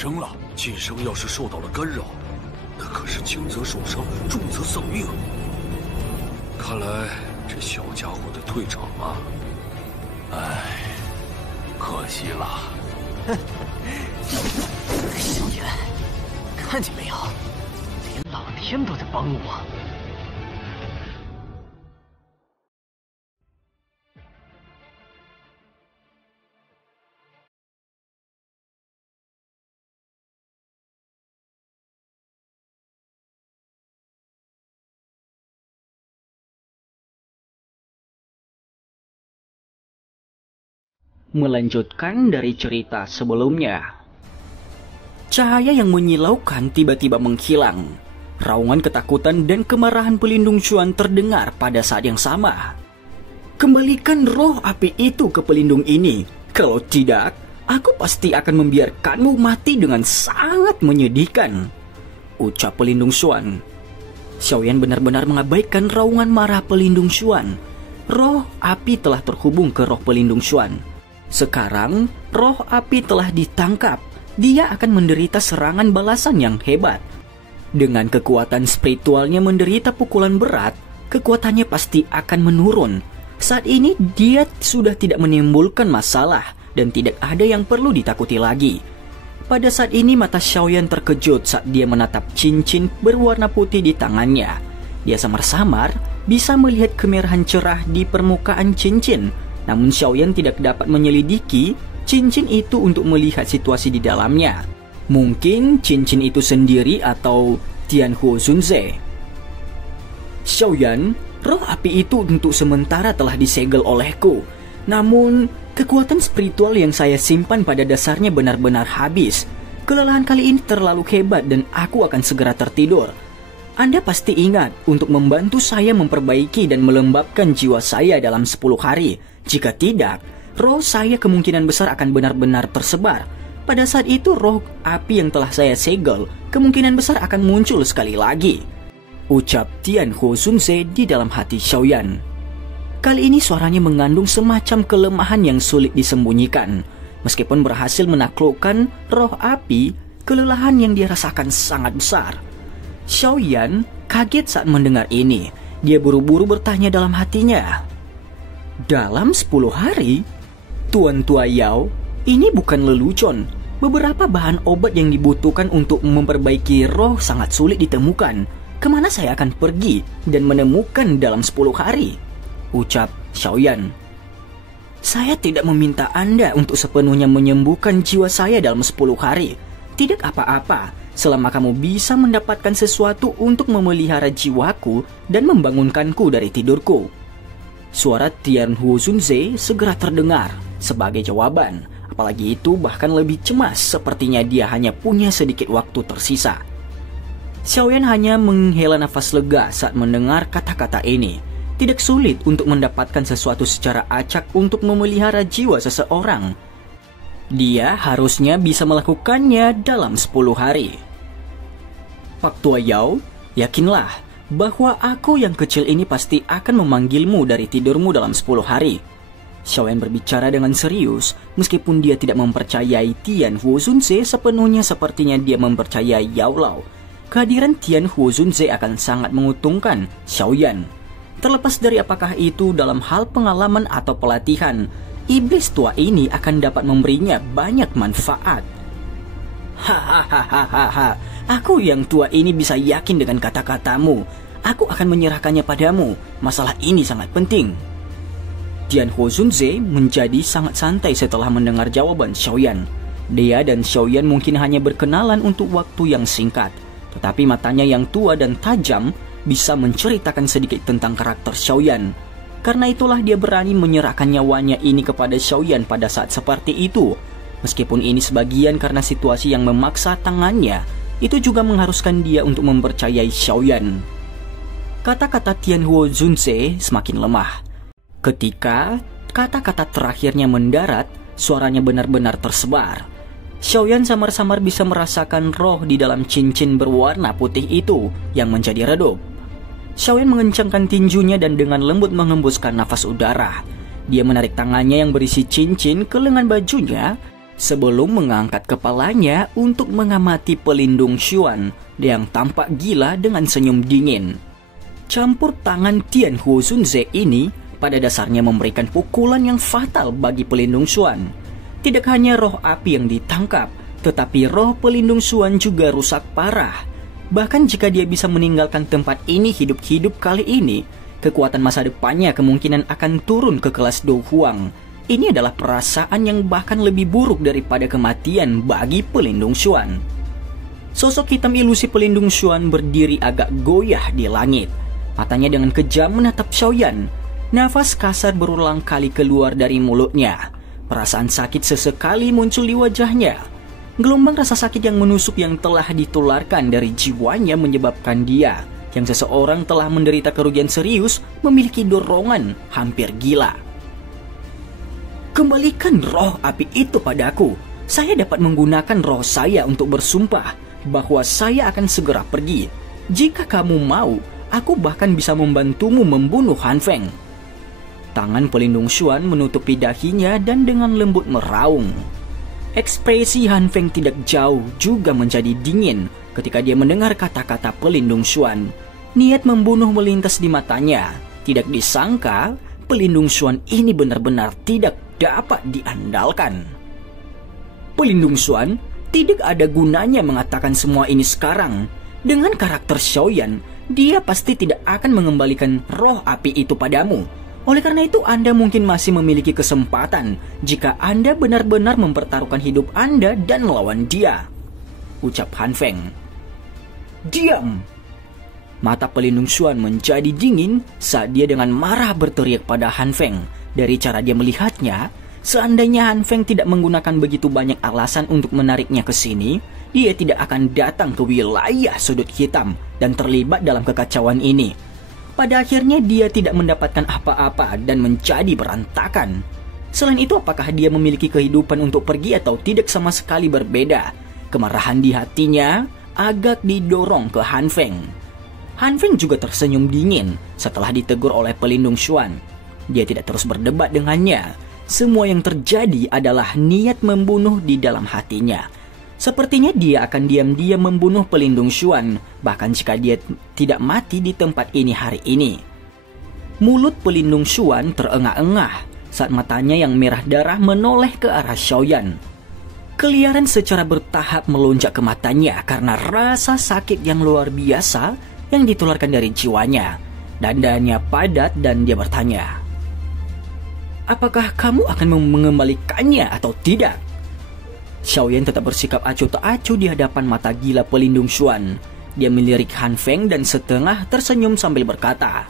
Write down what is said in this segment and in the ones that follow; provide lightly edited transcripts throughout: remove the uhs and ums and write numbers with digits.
生了。晋升要是受到了干扰，那可是轻则受伤，重则丧命。看来这小家伙得退场啊！唉，可惜了。哼，萧炎，看见没有？连老天都在帮我。Melanjutkan dari cerita sebelumnya. Cahaya yang menyilaukan tiba-tiba menghilang. Raungan ketakutan dan kemarahan pelindung Xuan terdengar pada saat yang sama. Kembalikan roh api itu ke pelindung ini. Kalau tidak, aku pasti akan membiarkanmu mati dengan sangat menyedihkan, ucap pelindung Xuan. Xiaoyan benar-benar mengabaikan raungan marah pelindung Xuan. Roh api telah terhubung ke roh pelindung Xuan. Sekarang, roh api telah ditangkap. Dia akan menderita serangan balasan yang hebat. Dengan kekuatan spiritualnya menderita pukulan berat, kekuatannya pasti akan menurun. Saat ini dia sudah tidak menimbulkan masalah dan tidak ada yang perlu ditakuti lagi. Pada saat ini mata Xiaoyan terkejut saat dia menatap cincin berwarna putih di tangannya. Dia samar-samar bisa melihat kemerahan cerah di permukaan cincin. Namun Xiaoyan tidak dapat menyelidiki cincin itu untuk melihat situasi di dalamnya. Mungkin cincin itu sendiri atau Tianhuo Zunze. Xiaoyan, roh api itu untuk sementara telah disegel olehku. Namun, kekuatan spiritual yang saya simpan pada dasarnya benar-benar habis. Kelelahan kali ini terlalu hebat dan aku akan segera tertidur. Anda pasti ingat untuk membantu saya memperbaiki dan melembabkan jiwa saya dalam 10 hari. Jika tidak, roh saya kemungkinan besar akan benar-benar tersebar. Pada saat itu roh api yang telah saya segel kemungkinan besar akan muncul sekali lagi, ucap Tianhuo Zunze di dalam hati Xiaoyan. Kali ini suaranya mengandung semacam kelemahan yang sulit disembunyikan. Meskipun berhasil menaklukkan roh api, kelelahan yang dia rasakan sangat besar. Xiaoyan kaget saat mendengar ini. Dia buru-buru bertanya dalam hatinya, dalam 10 hari? Tuan Tua Yao, ini bukan lelucon. Beberapa bahan obat yang dibutuhkan untuk memperbaiki roh sangat sulit ditemukan. Kemana saya akan pergi dan menemukan dalam 10 hari? Ucap Xiaoyan. Saya tidak meminta Anda untuk sepenuhnya menyembuhkan jiwa saya dalam 10 hari. Tidak apa-apa, selama kamu bisa mendapatkan sesuatu untuk memelihara jiwaku dan membangunkanku dari tidurku. Suara Tianhuo Zunze segera terdengar sebagai jawaban. Apalagi itu bahkan lebih cemas, sepertinya dia hanya punya sedikit waktu tersisa. Xiaoyan hanya menghela nafas lega saat mendengar kata-kata ini. Tidak sulit untuk mendapatkan sesuatu secara acak untuk memelihara jiwa seseorang. Dia harusnya bisa melakukannya dalam 10 hari. Pak Tua Yao, yakinlah bahwa aku yang kecil ini pasti akan memanggilmu dari tidurmu dalam 10 hari. Xiaoyan berbicara dengan serius, meskipun dia tidak mempercayai Tianhuo Zunze sepenuhnya sepertinya dia mempercayai Yao Lao. Kehadiran Tianhuo Zunze akan sangat menguntungkan Xiaoyan. Terlepas dari apakah itu dalam hal pengalaman atau pelatihan, iblis tua ini akan dapat memberinya banyak manfaat. Hahaha, aku yang tua ini bisa yakin dengan kata-katamu. Aku akan menyerahkannya padamu. Masalah ini sangat penting. Tianhuo Zunze menjadi sangat santai setelah mendengar jawaban Xiaoyan. Dia dan Xiaoyan mungkin hanya berkenalan untuk waktu yang singkat, tetapi matanya yang tua dan tajam bisa menceritakan sedikit tentang karakter Xiaoyan. Karena itulah dia berani menyerahkan nyawanya ini kepada Xiaoyan pada saat seperti itu. Meskipun ini sebagian karena situasi yang memaksa tangannya, itu juga mengharuskan dia untuk mempercayai Xiaoyan. Kata-kata Tianhuo Zunze semakin lemah. Ketika kata-kata terakhirnya mendarat, suaranya benar-benar tersebar. Xiaoyan samar-samar bisa merasakan roh di dalam cincin berwarna putih itu yang menjadi redup. Xiaoyan mengencangkan tinjunya dan dengan lembut menghembuskan nafas udara. Dia menarik tangannya yang berisi cincin ke lengan bajunya. sebelum mengangkat kepalanya untuk mengamati pelindung Xuan yang tampak gila dengan senyum dingin. Campur tangan Tian Huo Sunze ini pada dasarnya memberikan pukulan yang fatal bagi pelindung Xuan. Tidak hanya roh api yang ditangkap, tetapi roh pelindung Xuan juga rusak parah. Bahkan jika dia bisa meninggalkan tempat ini hidup-hidup kali ini, kekuatan masa depannya kemungkinan akan turun ke kelas Do Huang. Ini adalah perasaan yang bahkan lebih buruk daripada kematian bagi pelindung Xuan. Sosok hitam ilusi pelindung Xuan berdiri agak goyah di langit. Matanya dengan kejam menatap Xiaoyan. Nafas kasar berulang kali keluar dari mulutnya. Perasaan sakit sesekali muncul di wajahnya. Gelombang rasa sakit yang menusuk yang telah ditularkan dari jiwanya menyebabkan dia, yang seseorang telah menderita kerugian serius, memiliki dorongan hampir gila. Kembalikan roh api itu padaku. Saya dapat menggunakan roh saya untuk bersumpah bahwa saya akan segera pergi. Jika kamu mau, aku bahkan bisa membantumu membunuh Han Feng. Tangan pelindung Xuan menutupi dahinya dan dengan lembut meraung. Ekspresi Han Feng tidak jauh juga menjadi dingin ketika dia mendengar kata-kata pelindung Xuan. Niat membunuh melintas di matanya. Tidak disangka, pelindung Xuan ini benar-benar tidak dapat diandalkan. Pelindung Xuan, tidak ada gunanya mengatakan semua ini sekarang. Dengan karakter Xiaoyan, dia pasti tidak akan mengembalikan roh api itu padamu. Oleh karena itu, Anda mungkin masih memiliki kesempatan jika Anda benar-benar mempertaruhkan hidup Anda dan melawan dia, ucap Han Feng. Diam! Mata pelindung Xuan menjadi dingin saat dia dengan marah berteriak pada Han Feng. Dari cara dia melihatnya, seandainya Han Feng tidak menggunakan begitu banyak alasan untuk menariknya ke sini, dia tidak akan datang ke wilayah sudut hitam dan terlibat dalam kekacauan ini. Pada akhirnya dia tidak mendapatkan apa-apa dan menjadi berantakan. Selain itu, apakah dia memiliki kehidupan untuk pergi atau tidak sama sekali berbeda. Kemarahan di hatinya agak didorong ke Han Feng. Han Feng juga tersenyum dingin setelah ditegur oleh pelindung Xuan. Dia tidak terus berdebat dengannya. Semua yang terjadi adalah niat membunuh di dalam hatinya. Sepertinya dia akan diam-diam membunuh pelindung Xuan, bahkan jika dia tidak mati di tempat ini hari ini. Mulut pelindung Xuan terengah-engah saat matanya yang merah darah menoleh ke arah Xiaoyan. Keliaran secara bertahap melonjak ke matanya karena rasa sakit yang luar biasa yang ditularkan dari jiwanya. Dadanya padat dan dia bertanya, "Apakah kamu akan mengembalikannya atau tidak?" Xiaoyan tetap bersikap acuh tak acuh di hadapan mata gila pelindung Xuan. Dia melirik Han Feng dan setengah tersenyum sambil berkata,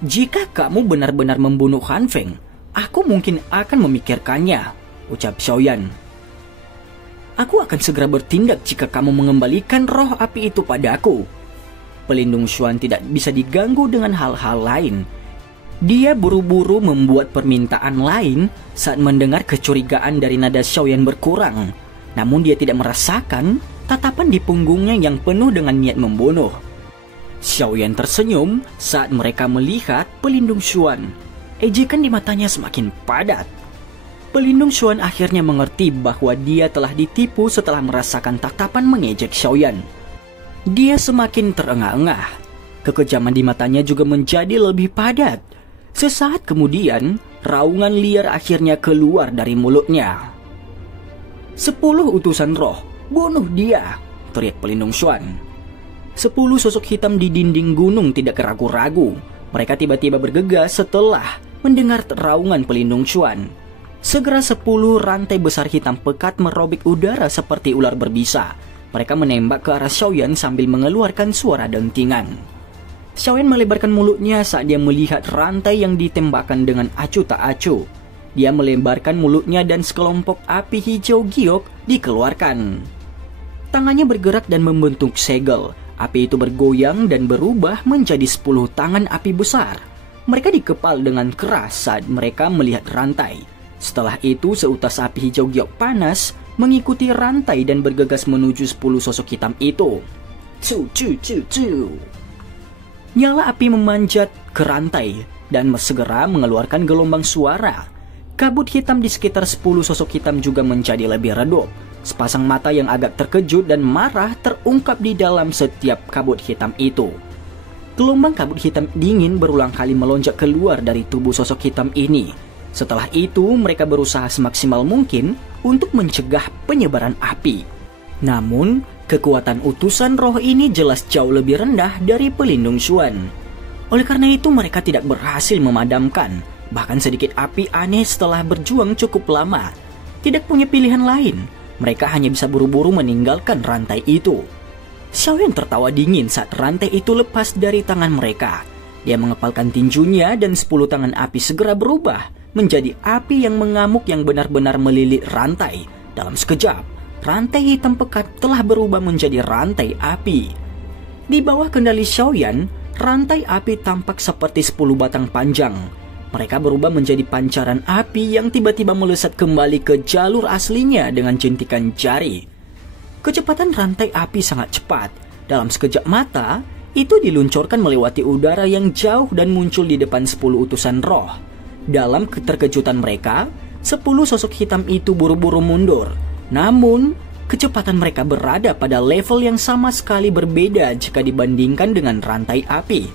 "Jika kamu benar-benar membunuh Han Feng, aku mungkin akan memikirkannya," ucap Xiaoyan. "Aku akan segera bertindak jika kamu mengembalikan roh api itu padaku." Pelindung Xuan tidak bisa diganggu dengan hal-hal lain. Dia buru-buru membuat permintaan lain saat mendengar kecurigaan dari nada Xiaoyan berkurang. Namun dia tidak merasakan tatapan di punggungnya yang penuh dengan niat membunuh. Xiaoyan tersenyum saat mereka melihat pelindung Xuan. Ejekan di matanya semakin padat. Pelindung Xuan akhirnya mengerti bahwa dia telah ditipu setelah merasakan tatapan mengejek Xiaoyan. Dia semakin terengah-engah. Kekejaman di matanya juga menjadi lebih padat. Sesaat kemudian, raungan liar akhirnya keluar dari mulutnya. 10 utusan roh, bunuh dia, teriak pelindung Xuan. 10 sosok hitam di dinding gunung tidak ragu-ragu. Mereka tiba-tiba bergegas setelah mendengar raungan pelindung Xuan. Segera 10 rantai besar hitam pekat merobek udara seperti ular berbisa. Mereka menembak ke arah Xiaoyan sambil mengeluarkan suara dentingan. Xiaoyan melebarkan mulutnya saat dia melihat rantai yang ditembakkan dengan acuh tak acuh. Dia melebarkan mulutnya dan sekelompok api hijau giok dikeluarkan. Tangannya bergerak dan membentuk segel. Api itu bergoyang dan berubah menjadi 10 tangan api besar. Mereka dikepal dengan keras saat mereka melihat rantai. Setelah itu, seutas api hijau giok panas mengikuti rantai dan bergegas menuju 10 sosok hitam itu. Cu cu cu cu. Nyala api memanjat ke rantai dan segera mengeluarkan gelombang suara. Kabut hitam di sekitar 10 sosok hitam juga menjadi lebih redup. Sepasang mata yang agak terkejut dan marah terungkap di dalam setiap kabut hitam itu. Gelombang kabut hitam dingin berulang kali melonjak keluar dari tubuh sosok hitam ini. Setelah itu, mereka berusaha semaksimal mungkin untuk mencegah penyebaran api. Namun, kekuatan utusan roh ini jelas jauh lebih rendah dari pelindung Xuan. Oleh karena itu, mereka tidak berhasil memadamkan. Bahkan sedikit api aneh setelah berjuang cukup lama. Tidak punya pilihan lain. Mereka hanya bisa buru-buru meninggalkan rantai itu. Xiaoyan tertawa dingin saat rantai itu lepas dari tangan mereka. Dia mengepalkan tinjunya dan 10 tangan api segera berubah menjadi api yang mengamuk yang benar-benar melilit rantai. Dalam sekejap, rantai hitam pekat telah berubah menjadi rantai api. Di bawah kendali Xiaoyan, rantai api tampak seperti 10 batang panjang. Mereka berubah menjadi pancaran api yang tiba-tiba melesat kembali ke jalur aslinya dengan jentikan jari. Kecepatan rantai api sangat cepat. Dalam sekejap mata, itu diluncurkan melewati udara yang jauh dan muncul di depan 10 utusan roh. Dalam keterkejutan mereka, 10 sosok hitam itu buru-buru mundur. Namun, kecepatan mereka berada pada level yang sama sekali berbeda jika dibandingkan dengan rantai api.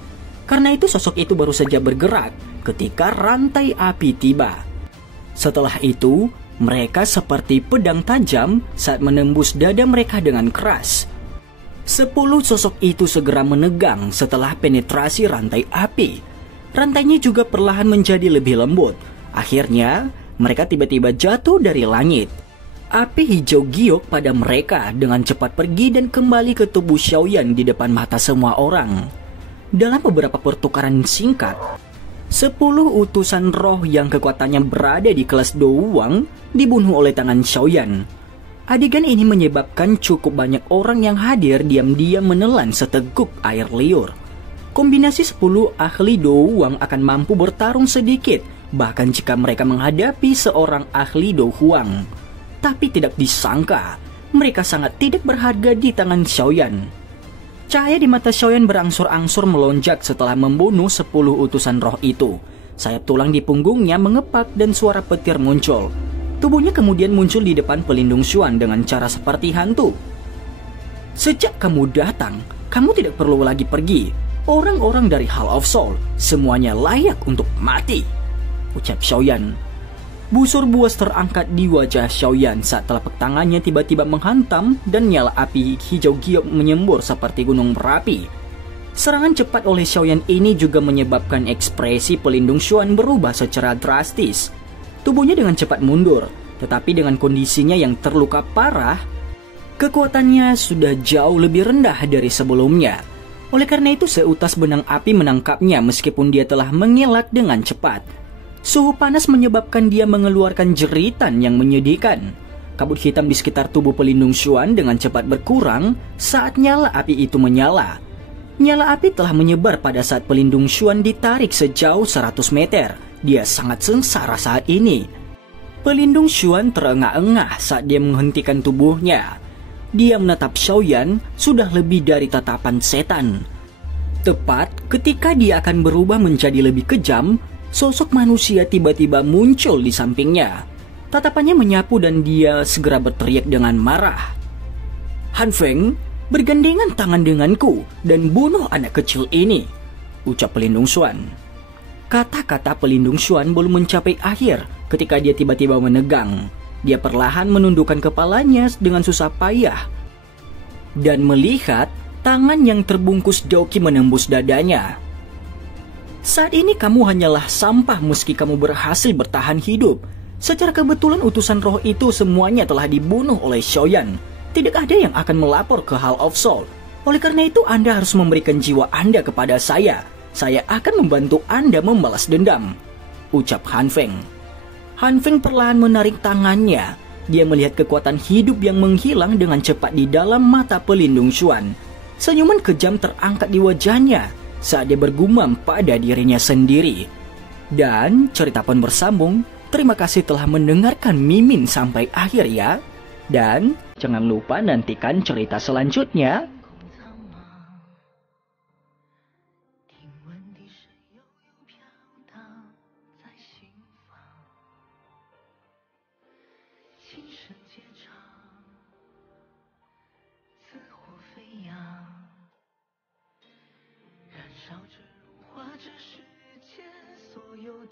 Karena itu sosok itu baru saja bergerak ketika rantai api tiba. Setelah itu, mereka seperti pedang tajam saat menembus dada mereka dengan keras. 10 sosok itu segera menegang setelah penetrasi rantai api. Rantainya juga perlahan menjadi lebih lembut. Akhirnya, mereka tiba-tiba jatuh dari langit. Api hijau giok pada mereka dengan cepat pergi dan kembali ke tubuh Xiaoyan di depan mata semua orang. Dalam beberapa pertukaran singkat, 10 utusan roh yang kekuatannya berada di kelas Douwang dibunuh oleh tangan Xiaoyan. Adegan ini menyebabkan cukup banyak orang yang hadir diam-diam menelan seteguk air liur. Kombinasi 10 ahli Douwang akan mampu bertarung sedikit, bahkan jika mereka menghadapi seorang ahli Douwang. Tapi tidak disangka, mereka sangat tidak berharga di tangan Xiaoyan. Cahaya di mata Xiaoyan berangsur-angsur melonjak setelah membunuh 10 utusan roh itu. Sayap tulang di punggungnya mengepak dan suara petir muncul. Tubuhnya kemudian muncul di depan pelindung Xuan dengan cara seperti hantu. Sejak kamu datang, kamu tidak perlu lagi pergi. Orang-orang dari Hall of Soul semuanya layak untuk mati, ucap Xiaoyan. Busur buas terangkat di wajah Xiaoyan saat telapak tangannya tiba-tiba menghantam dan nyala api hijau giok menyembur seperti gunung berapi. Serangan cepat oleh Xiaoyan ini juga menyebabkan ekspresi pelindung Xuan berubah secara drastis. Tubuhnya dengan cepat mundur, tetapi dengan kondisinya yang terluka parah, kekuatannya sudah jauh lebih rendah dari sebelumnya. Oleh karena itu seutas benang api menangkapnya meskipun dia telah mengelak dengan cepat. Suhu panas menyebabkan dia mengeluarkan jeritan yang menyedihkan. Kabut hitam di sekitar tubuh pelindung Xuan dengan cepat berkurang saat nyala api itu menyala. Nyala api telah menyebar pada saat pelindung Xuan ditarik sejauh 100 meter. Dia sangat sengsara saat ini. Pelindung Xuan terengah-engah saat dia menghentikan tubuhnya. Dia menatap Xiaoyan sudah lebih dari tatapan setan. Tepat ketika dia akan berubah menjadi lebih kejam, sosok manusia tiba-tiba muncul di sampingnya. Tatapannya menyapu dan dia segera berteriak dengan marah. Han Feng, bergandengan tangan denganku dan bunuh anak kecil ini, ucap pelindung Xuan. Kata-kata pelindung Xuan belum mencapai akhir ketika dia tiba-tiba menegang. Dia perlahan menundukkan kepalanya dengan susah payah dan melihat tangan yang terbungkus Doki menembus dadanya. Saat ini kamu hanyalah sampah meski kamu berhasil bertahan hidup. Secara kebetulan utusan roh itu semuanya telah dibunuh oleh Xiaoyan. Tidak ada yang akan melapor ke Hall of Soul. Oleh karena itu Anda harus memberikan jiwa Anda kepada saya. Saya akan membantu Anda membalas dendam, ucap Han Feng. Han Feng perlahan menarik tangannya. Dia melihat kekuatan hidup yang menghilang dengan cepat di dalam mata pelindung Xuan. Senyuman kejam terangkat di wajahnya saat dia bergumam pada dirinya sendiri. Dan cerita pun bersambung. Terima kasih telah mendengarkan Mimin sampai akhir ya. Dan jangan lupa nantikan cerita selanjutnya.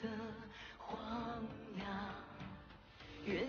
的荒凉。愿